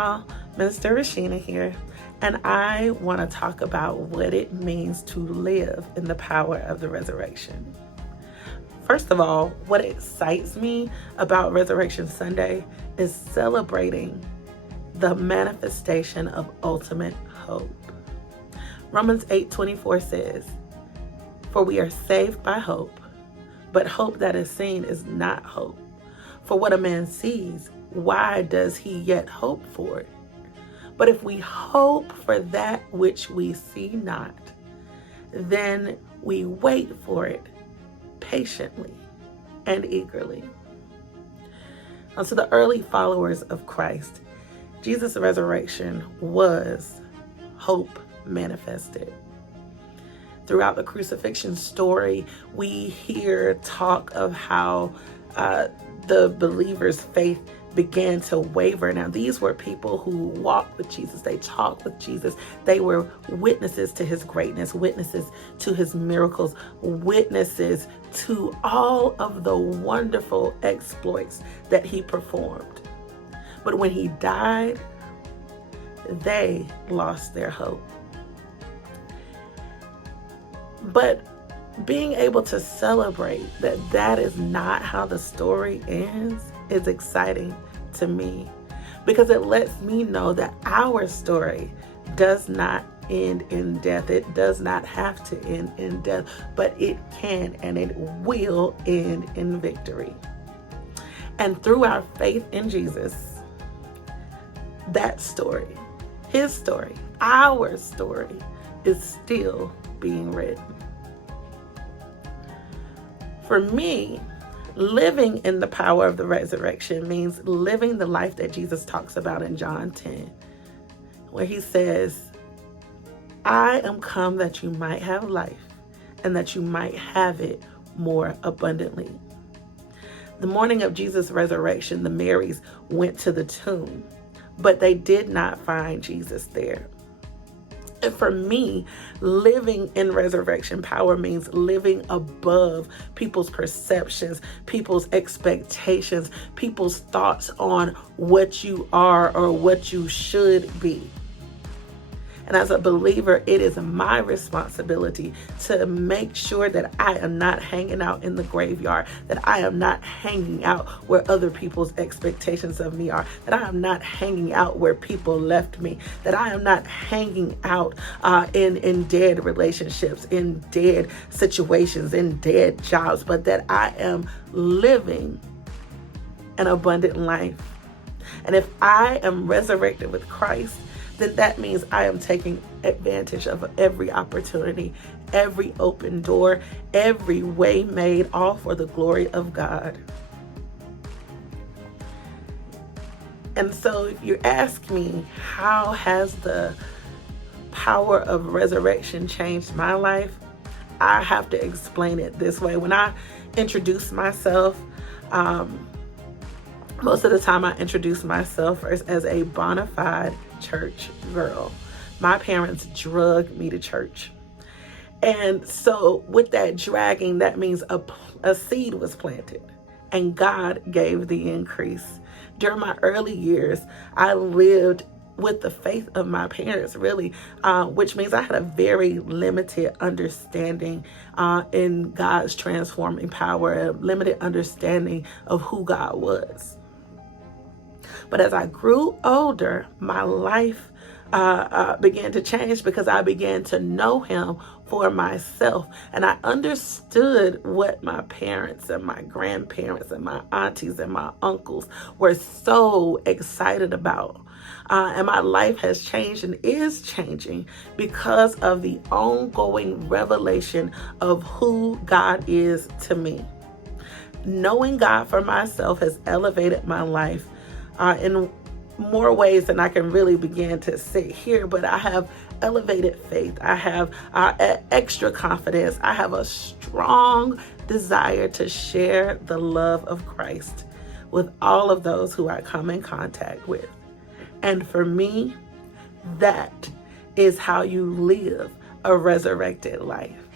y'all, Minister Rashena here, and I want to talk about what it means to live in the power of the resurrection. First of all, what excites me about Resurrection Sunday is celebrating the manifestation of ultimate hope. Romans 8:24 says, "For we are saved by hope, but hope that is seen is not hope. For what a man sees, why does he yet hope for it? But if we hope for that which we see not, then we wait for it patiently and eagerly." And to the early followers of Christ, Jesus' resurrection was hope manifested. Throughout the crucifixion story, we hear talk of how the believers' faith began to waver. Now, these were people who walked with Jesus. They talked with Jesus. They were witnesses to his greatness, witnesses to his miracles, witnesses to all of the wonderful exploits that he performed. But when he died, they lost their hope. But being able to celebrate that that is not how the story ends is exciting to me, because it lets me know that our story does not end in death. It does not have to end in death, but it can and it will end in victory. And through our faith in Jesus, that story, his story, our story, is still being written. For me, living in the power of the resurrection means living the life that Jesus talks about in John 10, where he says, "I am come that you might have life and that you might have it more abundantly." The morning of Jesus' resurrection, the Marys went to the tomb, but they did not find Jesus there. And for me, living in resurrection power means living above people's perceptions, people's expectations, people's thoughts on what you are or what you should be. And as a believer, it is my responsibility to make sure that I am not hanging out in the graveyard, that I am not hanging out where other people's expectations of me are, that I am not hanging out where people left me, that I am not hanging out in dead relationships, in dead situations, in dead jobs, but that I am living an abundant life. And if I am resurrected with Christ, then that means I am taking advantage of every opportunity, every open door, every way made, all for the glory of God. And so if you ask me, how has the power of resurrection changed my life? I have to explain it this way. When I introduce myself, most of the time I introduce myself as a bona fide church girl. My parents drugged me to church. And so with that dragging, that means a seed was planted and God gave the increase. During my early years, I lived with the faith of my parents, really, which means I had a very limited understanding in God's transforming power, a limited understanding of who God was. But as I grew older, my life began to change because I began to know him for myself. And I understood what my parents and my grandparents and my aunties and my uncles were so excited about. And my life has changed and is changing because of the ongoing revelation of who God is to me. Knowing God for myself has elevated my life in more ways than I can really begin to say here, but I have elevated faith. I have extra confidence. I have a strong desire to share the love of Christ with all of those who I come in contact with. And for me, that is how you live a resurrected life.